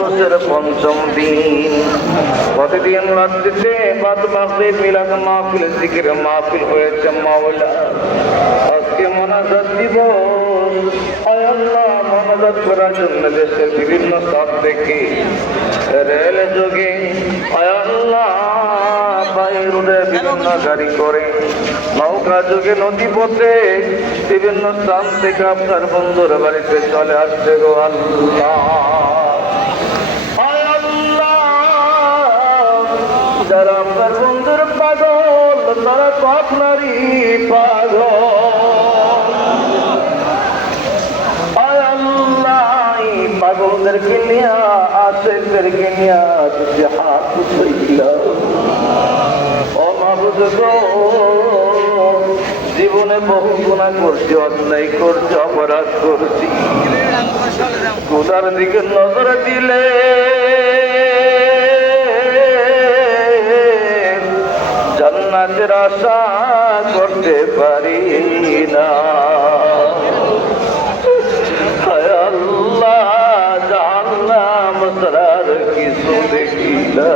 মাসের পঞ্চম দিন। প্রতিদিন রাত্রিতে বাদ মাগরিব মিলাদ মাহফিল, জিকির মাহফিল হয়েছে মাওলা। আজকে মোনাজাত দিবস। আয় আল্লাহ, মোনাজাত করার জন্য দেশের বিভিন্ন স্থান থেকে, রেল যোগে, আয় আল্লাহ বাই রোডে বিভিন্ন গাড়ি করে, নৌকা যোগে, নদী পথে বিভিন্ন স্থান থেকে আপনার বন্ধুর বাড়িতে চলে আসছে গো আল্লাহ। যারা আপনার বন্ধুর পাগল, তারা তো আপনারই পাগল। আয় আল্লাহ, পাগলদেরকে নিয়া, আশেকদেরকে নিয়া যদি হাত উঠাইলা, ও মাবুদ গো, জীবনে বহু গুনাহ করছি, অন্যায় করছি, অপরাধ করছি, গুনার দিকে নজর দিলে জান্নাতের আশা করতে পারি না। হায় আল্লাহ, জাহান্নাম ছাড়ার কিছু দেখি না।